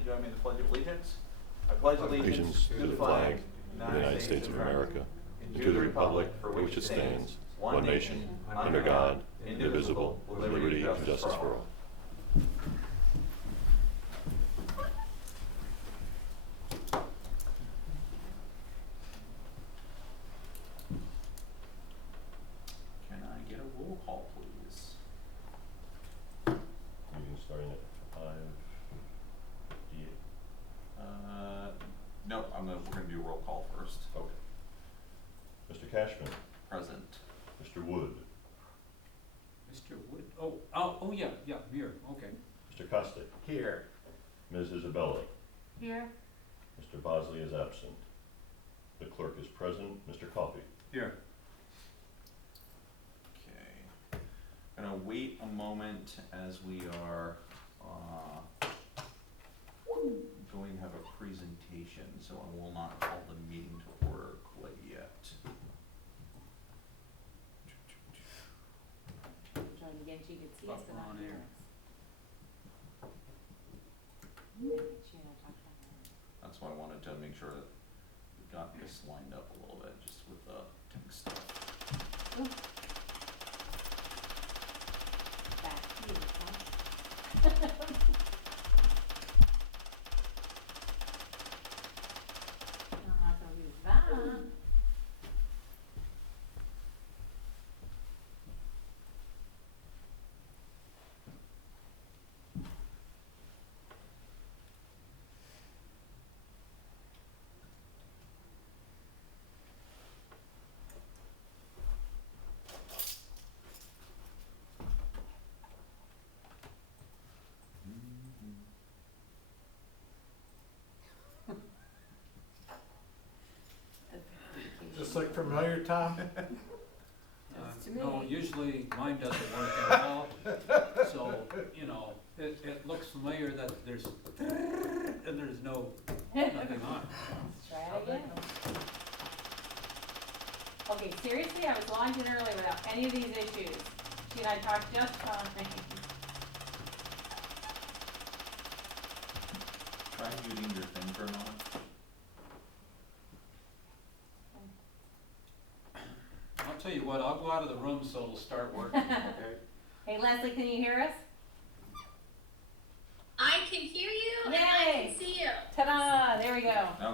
and join me in the Pledge of Allegiance. I pledge allegiance to the flag of the United States of America, and to the republic for which it stands, one nation, under God, indivisible, with liberty and justice for all. Can I get a roll call, please? Meeting starting at 5:58. No, we're gonna do a roll call first. Okay. Mr. Cashman. Present. Mr. Wood. Mr. Wood, yeah, I'm here, okay. Mr. Costick. Here. Ms. Isabella. Here. Mr. Bosley is absent. The clerk is present. Mr. Coffey. Here. Okay. Gonna wait a moment as we are going to have a presentation, so I will not call the meeting to order quite yet. Trying to get you could see us, but Up not on hear air. us. Maybe she and I talked about that. That's why I wanted to make sure that we got this lined up a little bit, just with the tech stuff. Ooh. Back to you, huh? I'm not gonna use that. This look familiar, Tom? Does to No, me. usually mine doesn't work at all, so, it looks familiar that there's, and there's nothing on it. Let's try it again. Okay, seriously, I was logged in early without any of these issues. She and I talked just fine. Try muting your thing for a moment. I'll tell you what, I'll go out of the room so it'll start working, okay? Hey Leslie, can you hear us? I can hear you and I Yay! can see you. Ta-da, there we go.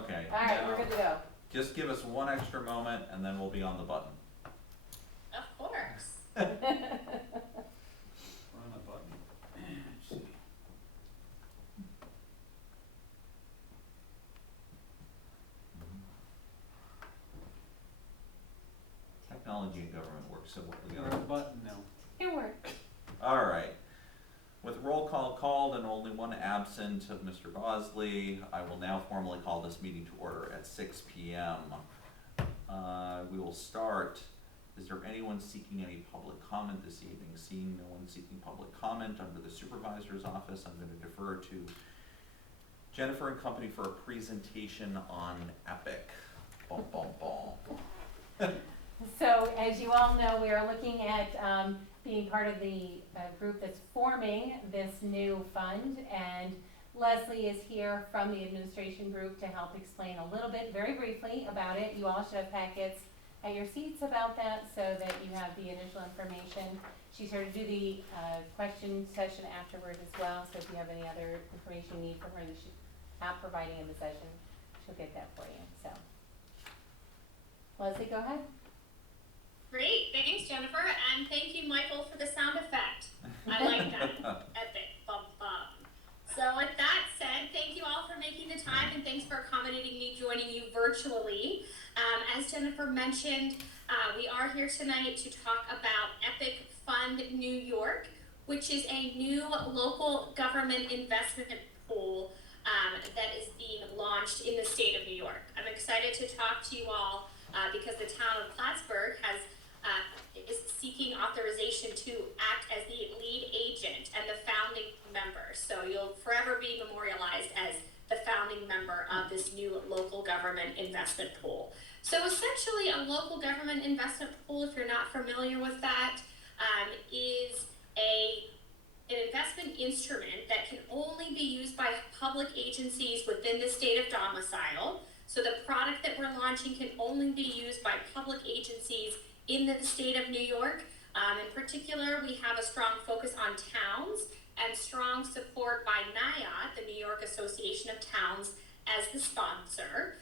Okay. All right, now, we're good to go. just give us one extra moment and then we'll be on the button. Of course. We're on a button. Let's see. Technology and government work so well We're on together. a button now. It worked. All right. With roll call called and only one absent of Mr. Bosley, I will now formally call this meeting to order at 6 p.m. We will start. Is there anyone seeking any public comment this evening? Seeing no one seeking public comment under the supervisor's office, I'm going to defer to Jennifer and company for a presentation on EPIC. Bum, bum, bum. So as you all know, we are looking at being part of the group that's forming this new fund, and Leslie is here from the administration group to help explain a little bit, very briefly, about it. You all should have packets at your seats about that so that you have the initial information. She's here to do the question session afterward as well, so if you have any other information you need from her that she's not providing in the session, she'll get that for you, so. Leslie, go ahead. Great, thanks Jennifer, and thank you Michael for the sound effect. I like that. Epic, bum bum. So with that said, thank you all for making the time and thanks for accommodating me joining you virtually. As Jennifer mentioned, we are here tonight to talk about Epic Fund New York, which is a new local government investment pool that is being launched in the state of New York. I'm excited to talk to you all because the town of Plattsburgh is seeking authorization to act as the lead agent and the founding member. So you'll forever be memorialized as the founding member of this new local government investment pool. So essentially a local government investment pool, if you're not familiar with that, is an investment instrument that can only be used by public agencies within the state of domicile. So the product that we're launching can only be used by public agencies in the state of New York. In particular, we have a strong focus on towns and strong support by NIOT, the New York Association of Towns, as the sponsor.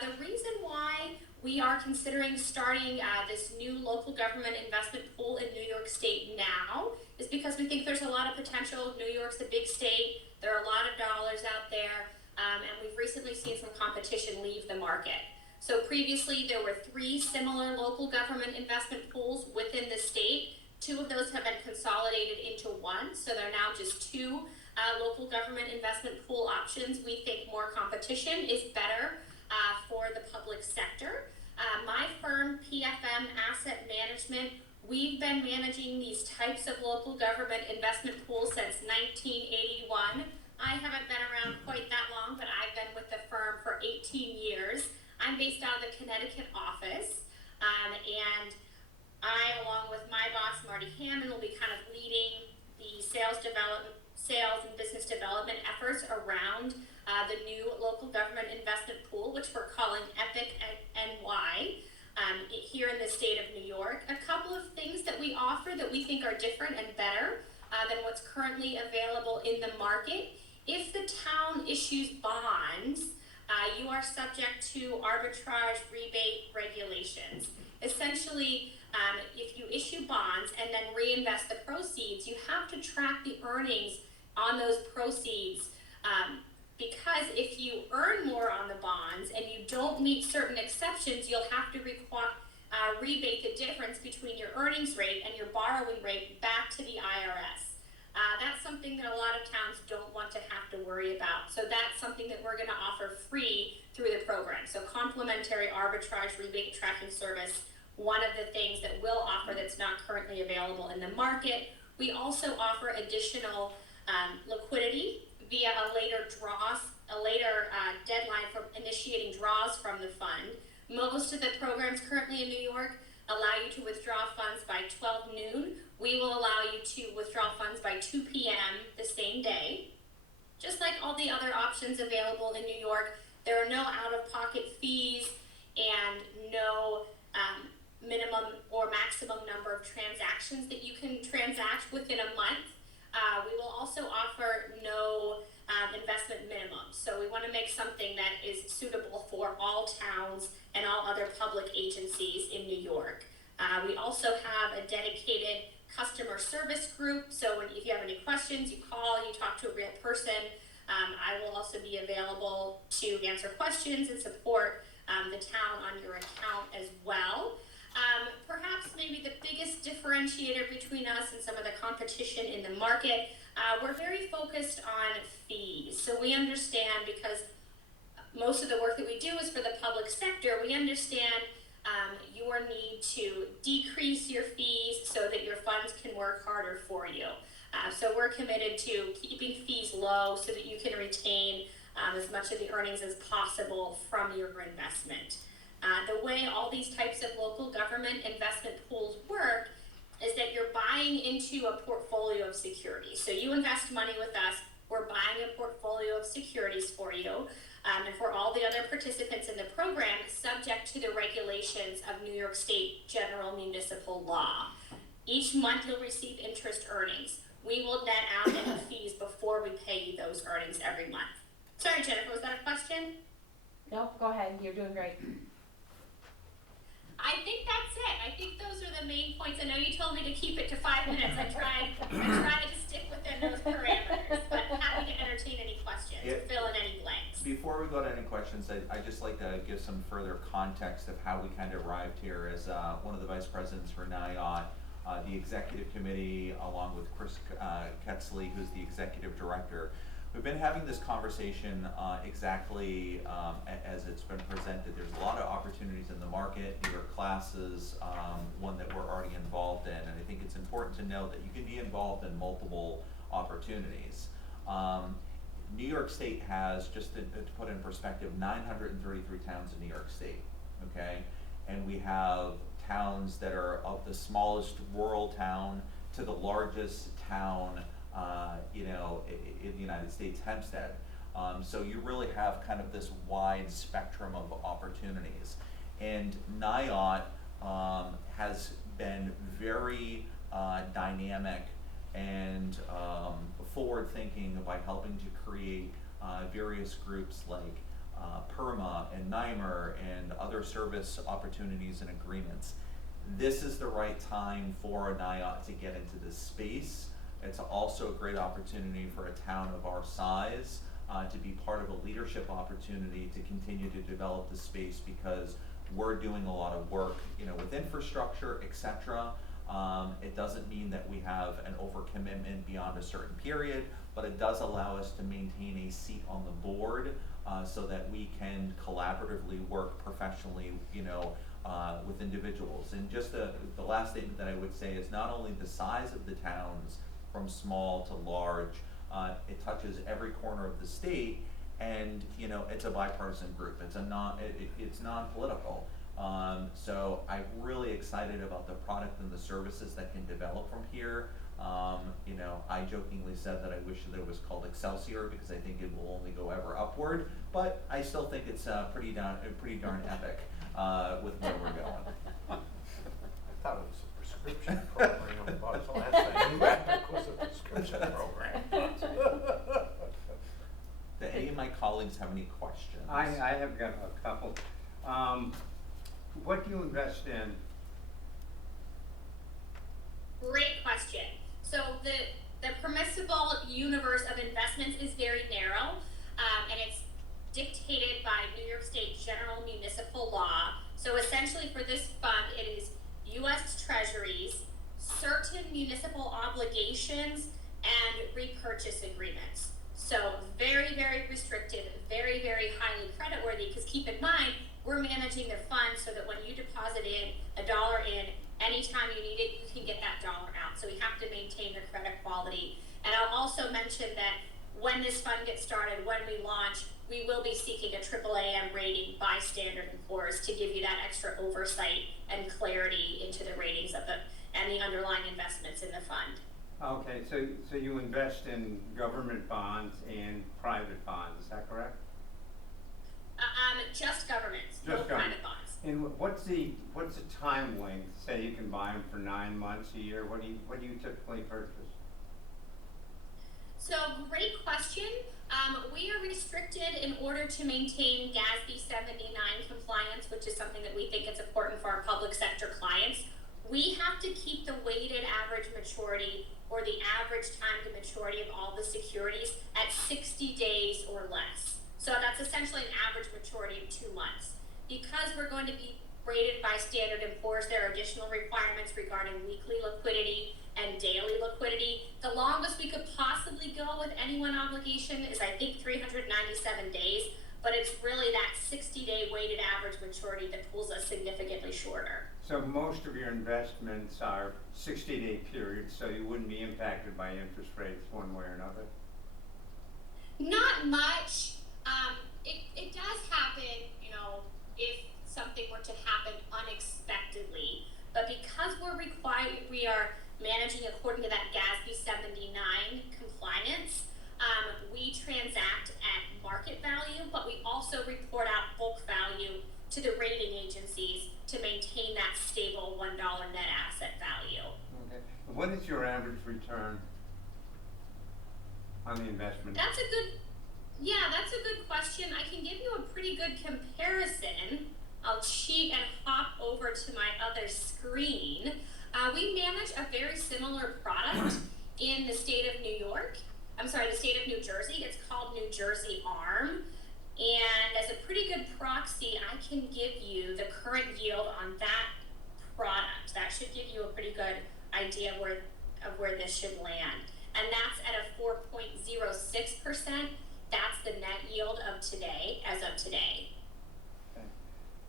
The reason why we are considering starting this new local government investment pool in New York State now is because we think there's a lot of potential. New York's a big state. There are a lot of dollars out there, and we've recently seen some competition leave the market. So previously there were 3 similar local government investment pools within the state. 2 of those have been consolidated into one, so they're now just 2 local government investment pool options. We think more competition is better for the public sector. My firm, PFM Asset Management, we've been managing these types of local government investment pools since 1981. I haven't been around quite that long, but I've been with the firm for 18 years. I'm based out of the Connecticut office, and I, along with my boss, Marty Hammond, will be kind of leading the sales and business development efforts around the new local government investment pool, which we're calling EPIC NY, here in the state of New York. A couple of things that we offer that we think are different and better than what's currently available in the market. If the town issues bonds, you are subject to arbitrage rebate regulations. Essentially, if you issue bonds and then reinvest the proceeds, you have to track the earnings on those proceeds, because if you earn more on the bonds and you don't meet certain exceptions, you'll have to rebate the difference between your earnings rate and your borrowing rate back to the IRS. That's something that a lot of towns don't want to have to worry about. So that's something that we're going to offer free through the program. So complimentary arbitrage rebate tracking service, one of the things that we'll offer that's not currently available in the market. We also offer additional liquidity via a later deadline for initiating draws from the fund. Most of the programs currently in New York allow you to withdraw funds by 12 noon. We will allow you to withdraw funds by 2 p.m. the same day. Just like all the other options available in New York, there are no out-of-pocket fees and no minimum or maximum number of transactions that you can transact within a month. We will also offer no investment minimums. So we want to make something that is suitable for all towns and all other public agencies in New York. We also have a dedicated customer service group. So if you have any questions, you call, you talk to a real person. I will also be available to answer questions and support the town on your account as well. Perhaps maybe the biggest differentiator between us and some of the competition in the market, we're very focused on fees. So we understand, because most of the work that we do is for the public sector, we understand your need to decrease your fees so that your funds can work harder for you. So we're committed to keeping fees low so that you can retain as much of the earnings as possible from your investment. The way all these types of local government investment pools work is that you're buying into a portfolio of securities. So you invest money with us, we're buying a portfolio of securities for you, and for all the other participants in the program, subject to the regulations of New York State general municipal law. Each month you'll receive interest earnings. We will net out any fees before we pay you those earnings every month. Sorry, Jennifer, was that a question? No, go ahead, you're doing great. I think that's it. I think those are the main points. I know you told me to keep it to 5 minutes. I tried to stick within those parameters, but happy to entertain any questions, fill in any blanks. Before we go to any questions, I'd just like to give some further context of how we kind of arrived here as one of the vice presidents for NIOT, the executive committee, along with Chris Ketzley, who's the executive director. We've been having this conversation exactly as it's been presented. There's a lot of opportunities in the market. New York classes, one that we're already involved in, and I think it's important to note that you can be involved in multiple opportunities. New York State has, just to put in perspective, 933 towns in New York State, okay? And we have towns that are of the smallest rural town to the largest town in the United States, Hempstead. So you really have kind of this wide spectrum of opportunities. And NIOT has been very dynamic and forward-thinking by helping to create various groups like PERMA and NYMER and other service opportunities and agreements. This is the right time for NIOT to get into this space. It's also a great opportunity for a town of our size to be part of a leadership opportunity to continue to develop the space, because we're doing a lot of work, with infrastructure, et cetera. It doesn't mean that we have an overcommitment beyond a certain period, but it does allow us to maintain a seat on the board so that we can collaboratively work professionally, with individuals. And just the last statement that I would say is not only the size of the towns from small to large, it touches every corner of the state, and it's a bipartisan group. It's non-political. So I'm really excited about the product and the services that can develop from here. I jokingly said that I wish that it was called Excelsior, because I think it will only go ever upward, but I still think it's pretty darn epic with where we're going. I thought it was a prescription program, Buzz. The last time you epic was a prescription program. Do any of my colleagues have any questions? I have got a couple. What do you invest in? Great question. So the permissible universe of investments is very narrow, and it's dictated by New York State general municipal law. So essentially for this fund, it is U.S. Treasuries, certain municipal obligations, and repurchase agreements. So very, very restricted, very, very highly creditworthy, because keep in mind, we're managing the fund so that when you deposit in $1 in, anytime you need it, you can get that dollar out. So we have to maintain the credit quality. And I'll also mention that when this fund gets started, when we launch, we will be seeking a AAA rating by Standard & Poor's to give you that extra oversight and clarity into the ratings of and the underlying investments in the fund. Okay, so you invest in government bonds and private bonds, is that correct? Just governments, no Just government. private bonds. And what's the time length? Say you can buy them for 9 months, a year. What do you typically purchase? So great question. We are restricted in order to maintain GASB 79 compliance, which is something that we think is important for our public sector clients. We have to keep the weighted average maturity, or the average time to maturity of all the securities, at 60 days or less. So that's essentially an average maturity of 2 months. Because we're going to be rated by Standard & Poor's, there are additional requirements regarding weekly liquidity and daily liquidity. The longest we could possibly go with any one obligation is, I think, 397 days, but it's really that 60-day weighted average maturity that pulls us significantly shorter. So most of your investments are 60-day periods, so you wouldn't be impacted by interest rates one way or another? Not much. It does happen, if something were to happen unexpectedly, but because we are managing according to that GASB 79 compliance, we transact at market value, but we also report out book value to the rating agencies to maintain that stable $1 net asset value. Okay. What is your average return on the investment? That's a good question. I can give you a pretty good comparison. I'll cheat and hop over to my other screen. We manage a very similar product in the state of the state of New Jersey. It's called New Jersey ARM. And as a pretty good proxy, I can give you the current yield on that product. That should give you a pretty good idea of where this should land. And that's at a 4.06%. That's the net yield of today, as of today. Okay.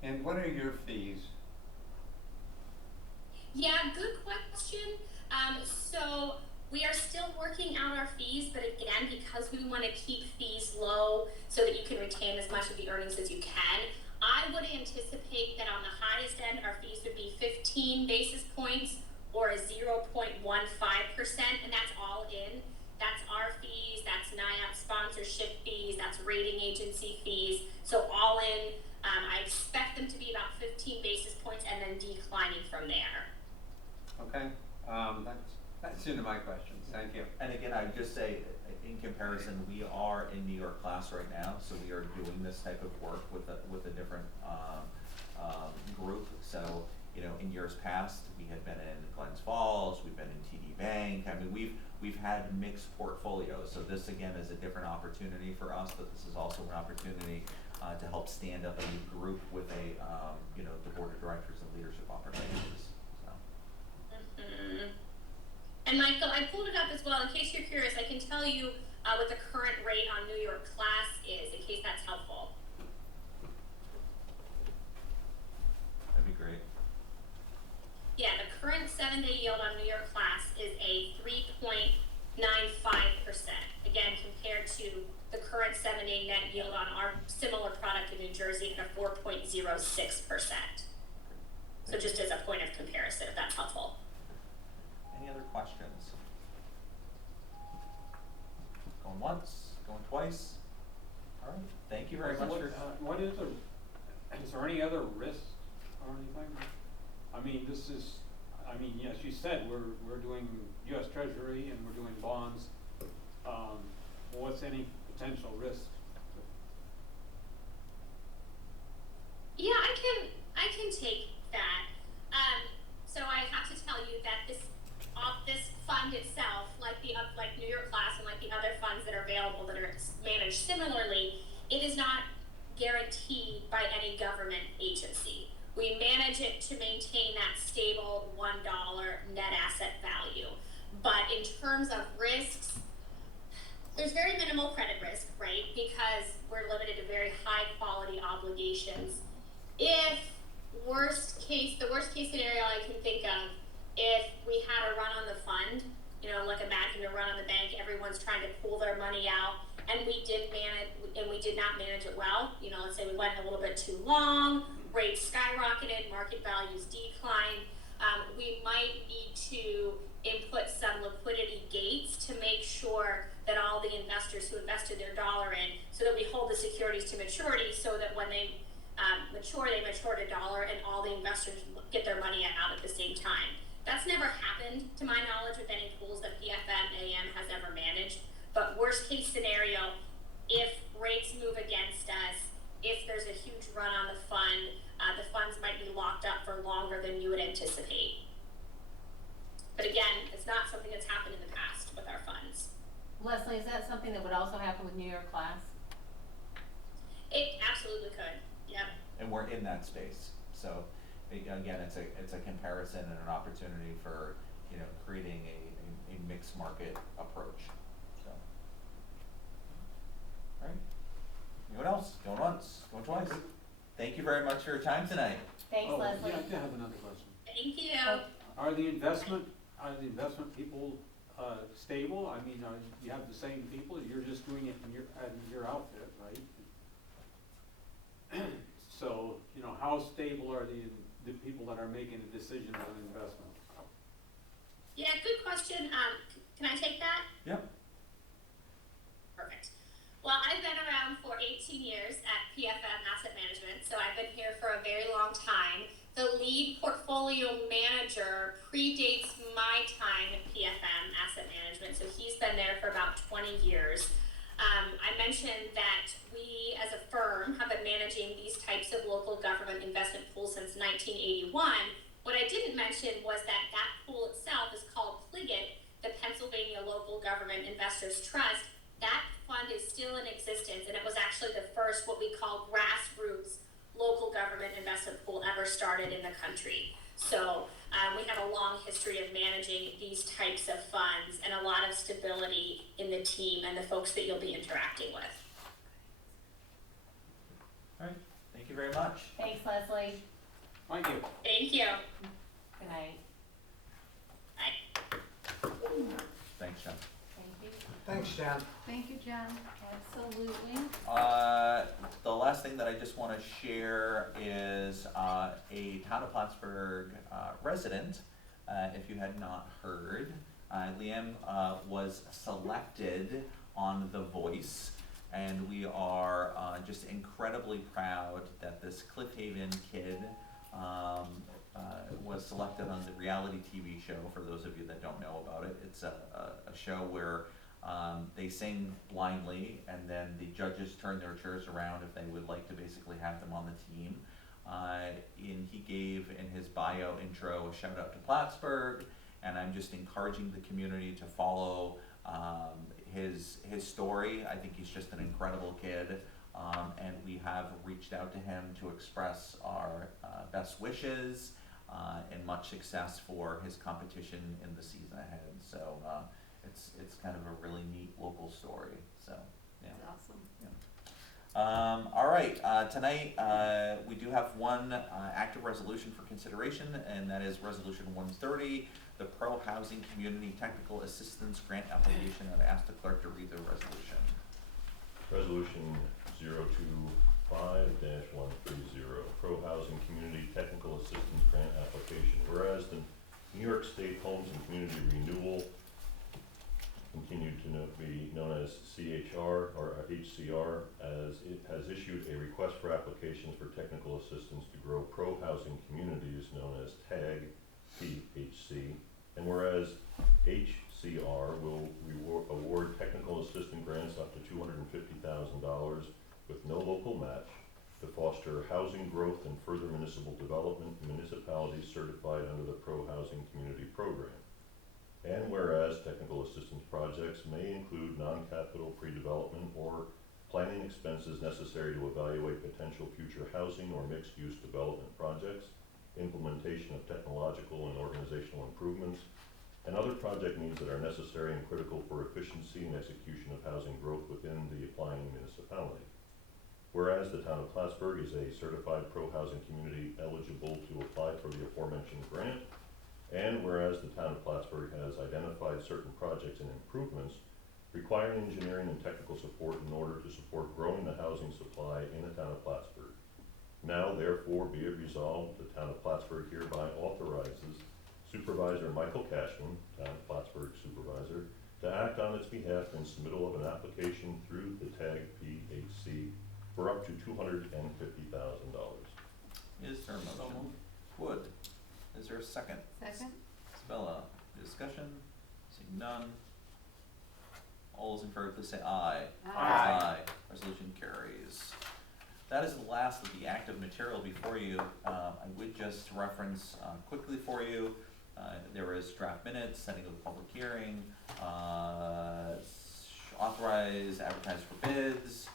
And what are your fees? Yeah, good question. So we are still working out our fees, but again, because we want to keep fees low so that you can retain as much of the earnings as you can, I would anticipate that on the highest end, our fees would be 15 basis points or a 0.15%, and that's all in. That's our fees, that's NIOT sponsored sponsorship fees, that's rating agency fees. So all in, I expect them to be about 15 basis points and then declining from there. Okay, that's into my questions, thank you. And again, I would just say, in comparison, we are in New York class right now, so we are doing this type of work with a different, group. So, you know, in years past, we had been in Glens Falls, we've been in TD Bank. I mean, we've had mixed portfolios. So this again is a different opportunity for us, but this is also an opportunity to help stand up a new group with a, you know, the board of directors and leadership opportunities. So. Mm-hmm. And Michael, I pulled it up as well in case you're curious. I can tell you what the current rate on New York class is in case that's helpful. That'd be great. Yeah, the current 7-day yield on New York class is a 3.95%. Again, compared to the current 7-day net yield on our similar product in New Jersey at a 4.06%. So just as a point of comparison, if that's helpful. Any other questions? Going once, going twice? All right, thank you very So much for. what is there any other risk or anything? I mean, yes, you said we're doing US Treasury and we're doing bonds. What's any potential risk? Yeah, I can take that. So I have to tell you that this fund itself, like New York class and like the other funds that are available that are managed similarly, it is not guaranteed by any government agency. We manage it to maintain that stable $1 net asset value. But in terms of risks, there's very minimal credit risk, right? Because we're limited to very high quality obligations. If the worst case scenario I can think of, if we had a run on the fund, you know, like imagine a run on the bank, everyone's trying to pull their money out, and we did not manage it well. You know, let's say we went a little bit too long, rates skyrocketed, market values declined. We might need to input some liquidity gates to make sure that all the investors who invested their dollar in, so that we hold the securities to maturity, so that when they mature, they mature to dollar, and all the investors get their money out at the same time. That's never happened, to my knowledge, with any pools that PFM AM has ever managed. But worst case scenario, if rates move against us, if there's a huge run on the funds might be locked up for longer than you would anticipate. But again, it's not something that's happened in the past with our funds. Leslie, is that something that would also happen with New York class? It absolutely could, yep. And we're in that space, so again, it's a comparison and an opportunity for, you know, creating a mixed market approach, so. All right, anyone else? Going once, going twice? Thank you very much for your time tonight. Thanks, Leslie. Yeah, I do have another question. Thank you. Are the investment people stable? I mean, you have the same people, you're just doing it in your outfit, right? So, you know, how stable are the people that are making the decisions on investment? Yeah, good question. Can I take that? Yep. Perfect. Well, I've been around for 18 years at PFM Asset Management, so I've been here for a very long time. The lead portfolio manager predates my time at PFM Asset Management, so he's been there for about 20 years. I mentioned that we as a firm have been managing these types of local government investment pools since 1981. What I didn't mention was that pool itself is called PLGIT, the Pennsylvania Local Government Investors Trust. That fund is still in existence, and it was actually the first what we call grassroots local government investment pool ever started in the country. So we have a long history of managing these types of funds and a lot of stability in the team and the folks that you'll be interacting with. All right, thank you very much. Thanks, Leslie. Thank you. Thank you. Good night. Bye. Thanks, Jen. Thank you. Thanks, Jen. Thank you, Jen. Absolutely. The last thing that I just want to share is a town of Plattsburgh resident. If you had not heard, Liam was selected on The Voice And we are just incredibly proud that this Cliff Haven kid was selected on the reality TV show, for those of you that don't know about it. It's a show where they sing blindly, and then the judges turn their chairs around if they would like to basically have them on the team. And he gave in his bio intro a shout out to Plattsburgh, and I'm just encouraging the community to follow his story. I think he's just an incredible kid, and we have reached out to him to express our best wishes and much success for his competition in the season ahead. So it's kind of a really neat local story. So yeah. That's awesome. All right, tonight we do have one active resolution for consideration, and that is Resolution 130, the Pro Housing Community Technical Assistance Grant Application. I'd ask the clerk to read the resolution. Resolution 025-130, Pro Housing Community Technical Assistance Grant Application. Whereas the New York State Homes and Community Renewal, continued to be known as CHR or HCR, as it has issued a request for applications for technical assistance to grow pro-housing communities, known as TAG PHC. And whereas HCR will award technical assistance grants up to $250,000 with no local match to foster housing growth and further municipal development in municipalities certified under the Pro-Housing Community Program. And whereas technical assistance projects may include non-capital pre-development or planning expenses necessary to evaluate potential future housing or mixed-use development projects, implementation of technological and organizational improvements, and other project needs that are necessary and critical for efficiency and execution of housing growth within the applying municipality. Whereas the town of Plattsburgh is a certified pro-housing community eligible to apply for the aforementioned grant, and whereas the town of Plattsburgh has identified certain projects and improvements requiring engineering and technical support in order to support growing the housing supply in the town of Plattsburgh. Now therefore be it resolved, the town of Plattsburgh hereby authorizes Supervisor Michael Cashman, town of Plattsburgh supervisor, to act on its behalf in submittal of an application through the TAG PHC for up to $250,000. Is there a motion? Wood. Is there a second? Second? Isabella, discussion? Seeing none. All those in favor, please say aye. Aye. Resolution carries. That is the last of the active material before you. I would just reference quickly for you, there is draft minutes, setting of the public hearing, authorize, advertise for bids,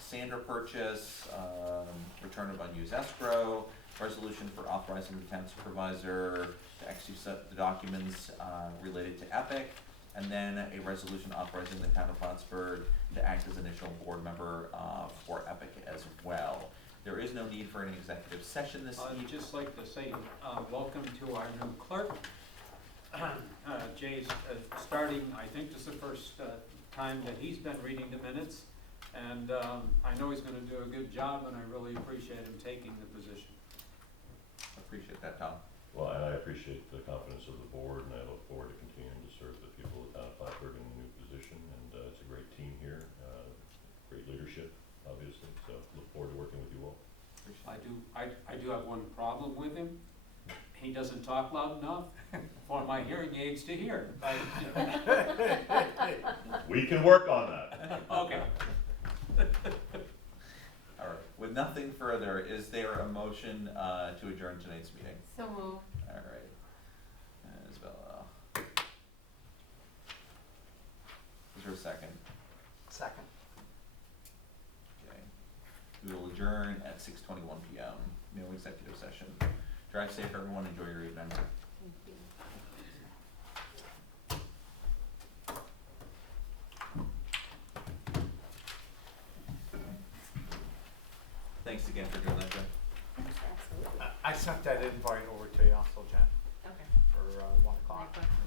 sander purchase, return of unused escrow, resolution for authorizing the town supervisor to execute the documents related to EPIC, and then a resolution authorizing the town of Plattsburgh to act as initial board member for EPIC as well. There is no need for an executive session this evening. I'd just like to say welcome to our new clerk. Jay's starting, I think this is the first time that he's been reading the minutes, and I know he's going to do a good job, and I really appreciate him taking the position. Appreciate that, Tom. Well, and I appreciate the confidence of the board, and I look forward to continuing to serve the people of the town of Plattsburgh in the new position, and it's a great team here, great leadership, obviously, so look forward to working with you all. I do have one problem with him. He doesn't talk loud enough for my hearing aids to hear. We can work on that. Okay. All right, with nothing further, is there a motion to adjourn tonight's meeting? So moved. All right, Isabella. Is there a second? Second. Okay. We will adjourn at 6:21 p.m. No executive session. Drive safe, everyone. Enjoy your evening. Thank you. Thanks again for doing that, Jen. Absolutely. I sent that invite over to you also, Jen, Okay. for 1 o'clock. Likewise.